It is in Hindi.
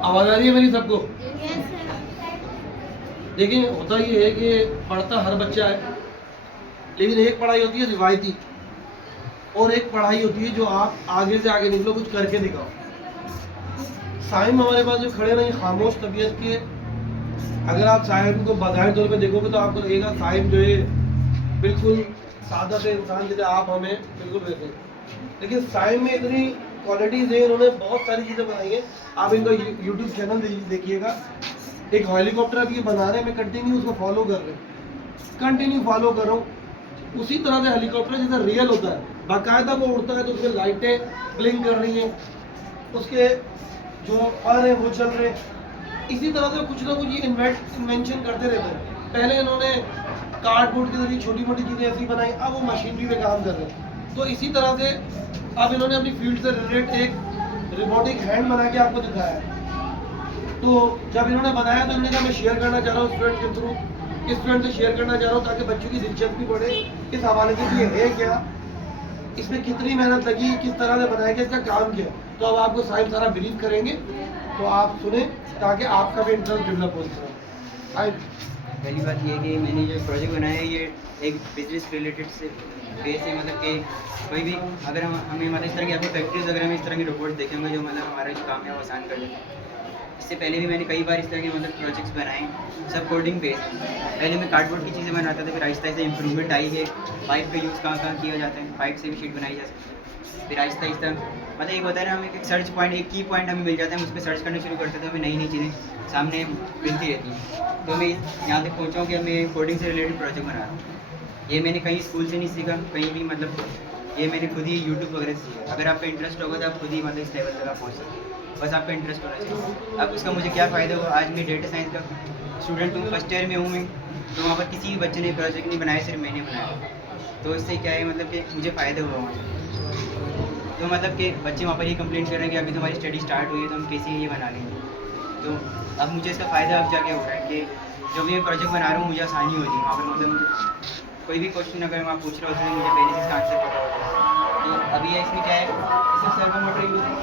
आवाज़ आ रही है मेरी सबको? Yes sir. देखिए होता ये है कि पढ़ता हर बच्चा है, लेकिन एक पढ़ाई होती है रिवायती और एक पढ़ाई होती है जो आप आगे से आगे निकलो, कुछ करके दिखाओ। साइम हमारे पास जो खड़े ना, ये खामोश तबीयत के, अगर आप साइम को बाज़ाहिर तौर पे देखोगे तो आपको लगेगा साइम जो है बिल्कुल सादा से इंसान जैसे आप हमें बिल्कुल वैसे हैं। लेकिन साइम में इतनी क्वालिटीज़ है, इन्होंने बहुत सारी चीज़ें बनाई हैं। आप इनका यूट्यूब चैनल देखिएगा, एक हेलीकॉप्टर अभी ये बना रहे हैं, मैं कंटिन्यू उसको फॉलो कर रहे हैं, कंटिन्यू फॉलो करो। उसी तरह से हेलीकॉप्टर जैसा रियल होता है, बाकायदा वो उड़ता है तो उसमें लाइटें ब्लिंक कर रही हैं, उसके जो पर हैं वो चल रहे हैं। इसी तरह से कुछ ना कुछ ये इन्वेंशन करते रहते हैं। पहले इन्होंने कार्डबोर्ड के जरिए छोटी मोटी चीज़ें ऐसी बनाई, अब वो मशीनरी पे काम कर रहे हैं। तो इसी तरह से अब इन्होंने अपनी फील्ड से रिलेटेड एक रोबोटिक हैंड बना के आपको दिखाया है। तो जब इन्होंने बनाया तो इन्होंने कहा मैं शेयर करना चाह रहा हूँ स्टूडेंट के थ्रू, इस स्टूडेंट से शेयर करना चाह रहा हूँ ताकि बच्चों की दिलचस्पी बढ़े इस हवाले से कि ये है क्या, इसमें कितनी मेहनत लगी, किस तरह से बनाया गया, इसका काम क्या है। तो अब आपको साहिब सारा बिलीव करेंगे, तो आप सुने ताकि आपका भी इंटरेस्ट डेवलप हो सके। पहली बात ये है कि मैंने जो प्रोजेक्ट बनाया है ये एक बिजनेस रिलेटेड से बेस है, मतलब कि कोई भी अगर हमें मतलब इस तरह की आपकी फैक्ट्रीज अगर हमें इस तरह के रोबोट देखेंगे जो मतलब हमारा जो काम है वो आसान कर देते हैं। इससे पहले भी मैंने कई बार इस तरह के मतलब प्रोजेक्ट्स बनाए, सब कोडिंग बेस है। पहले मैं कार्डबोर्ड की चीज़ें बनाता था, फिर आहिस्ता आहिस्ता इंप्रूवमेंट आई है, पाइप का यूज़ कहाँ किया जाता है, पाइप से भी शीट बनाई जा सकती है। फिर आहिस्ता आहिस्ता मतलब एक होता है ना, हमें एक सर्च पॉइंट, एक की पॉइंट हमें मिल जाता है, हम उस पर सर्च करना शुरू करते थे, हमें नई नई चीज़ें सामने मिलती रहती हैं। तो मैं यहाँ तक पहुँचा हूँ कि मैं कोडिंग से रिलेटेड प्रोजेक्ट बना रहा हूँ। ये मैंने कहीं स्कूल से नहीं सीखा, कहीं भी, मतलब ये मैंने खुद ही यूट्यूब वगैरह से सीखा। अगर आपका इंटरेस्ट होगा तो आप खुद ही मतलब इस लेवल तक आप पहुँच सकते हैं, बस आपका इंटरेस्ट होना चाहिए। अब उसका मुझे क्या फ़ायदा हुआ, आज मैं डेटा साइंस का स्टूडेंट हूँ, फर्स्ट ईयर में हूँ मैं, तो वहाँ पर किसी भी बच्चे ने प्रोजेक्ट नहीं बनाया, सिर्फ मैंने बनाया। तो इससे क्या है, मतलब कि मुझे फ़ायदा हुआ वहाँ से। तो मतलब कि बच्चे वहाँ पर ये कंप्लेंट कर रहे हैं कि अभी तुम्हारी स्टडी स्टार्ट हुई है तो हम कैसे ये बना लेंगे। तो अब मुझे इसका फ़ायदा अब जाके हो रहा है कि जो भी मैं प्रोजेक्ट बना रहा हूँ मुझे आसानी हो रही है वहाँ पर, मतलब मुझे कोई भी क्वेश्चन अगर आप पूछ रहे होते हैं मुझे पहले से इसका आंसर पता होता है। तो अभी इसमें क्या है, इसमें सर्वो मोटर यूज़ है।